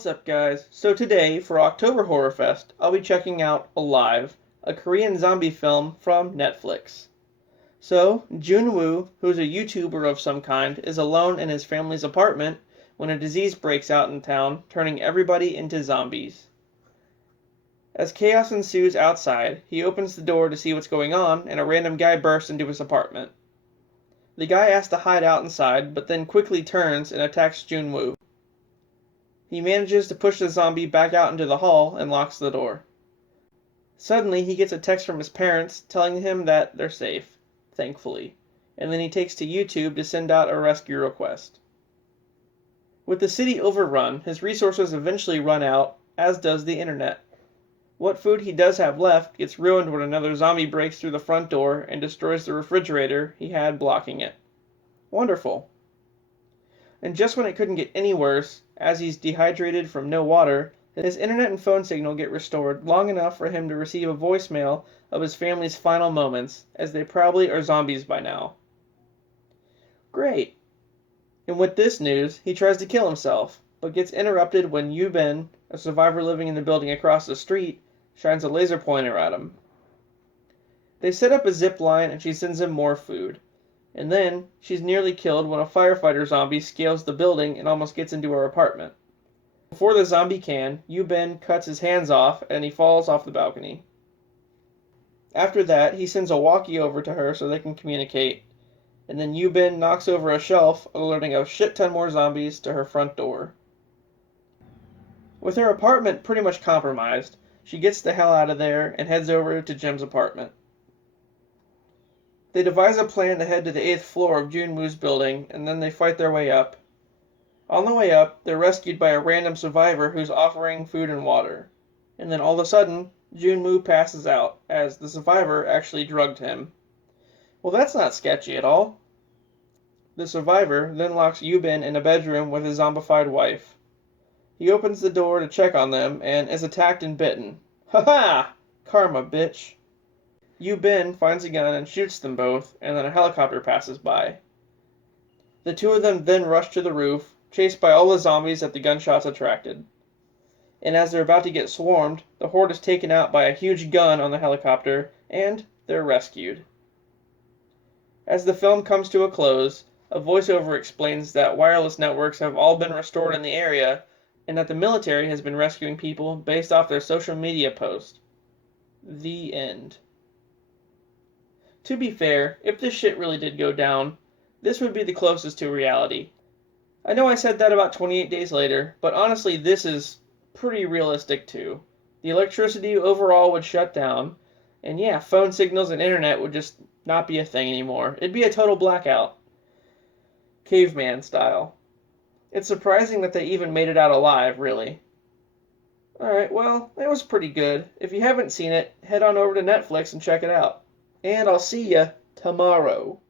What's up, guys? So today, for October Horrorfest, I'll be checking out Alive, a Korean zombie film from Netflix. So, Junwoo, who's a YouTuber of some kind, is alone in his family's apartment when a disease breaks out in town, turning everybody into zombies. As chaos ensues outside, he opens the door to see what's going on, and a random guy bursts into his apartment. The guy asks to hide out inside, but then quickly turns and attacks Junwoo. He manages to push the zombie back out into the hall and locks the door. Suddenly, he gets a text from his parents telling him that they're safe, thankfully, and then he takes to YouTube to send out a rescue request. With the city overrun, his resources eventually run out, as does the internet. What food he does have left gets ruined when another zombie breaks through the front door and destroys the refrigerator he had blocking it. Wonderful. And just when it couldn't get any worse, as he's dehydrated from no water, his internet and phone signal get restored long enough for him to receive a voicemail of his family's final moments, as they probably are zombies by now. Great. And with this news, he tries to kill himself, but gets interrupted when Yu Ben, a survivor living in the building across the street, shines a laser pointer at him. They set up a zip line and she sends him more food. And then, she's nearly killed when a firefighter zombie scales the building and almost gets into her apartment. Before the zombie can, Yu Ben cuts his hands off and he falls off the balcony. After that, he sends a walkie over to her so they can communicate, and then Yu Ben knocks over a shelf, alerting a shit ton more zombies to her front door. With her apartment pretty much compromised, she gets the hell out of there and heads over to Jim's apartment. They devise a plan to head to the 8th floor of Junwoo's building, and then they fight their way up. On the way up, they're rescued by a random survivor who's offering food and water. And then all of a sudden, Junwoo passes out, as the survivor actually drugged him. Well, that's not sketchy at all. The survivor then locks Yu Ben in a bedroom with his zombified wife. He opens the door to check on them, and is attacked and bitten. Ha-ha! Karma, bitch. Yu Ben finds a gun and shoots them both, and then a helicopter passes by. The two of them then rush to the roof, chased by all the zombies that the gunshots attracted. And as they're about to get swarmed, the horde is taken out by a huge gun on the helicopter, and they're rescued. As the film comes to a close, a voiceover explains that wireless networks have all been restored in the area, and that the military has been rescuing people based off their social media posts. The end. To be fair, if this shit really did go down, this would be the closest to reality. I know I said that about 28 days later, but honestly this is pretty realistic too. The electricity overall would shut down, and yeah, phone signals and internet would just not be a thing anymore. It'd be a total blackout. Caveman style. It's surprising that they even made it out alive, really. Alright, well, that was pretty good. If you haven't seen it, head on over to Netflix and check it out. And I'll see ya tomorrow.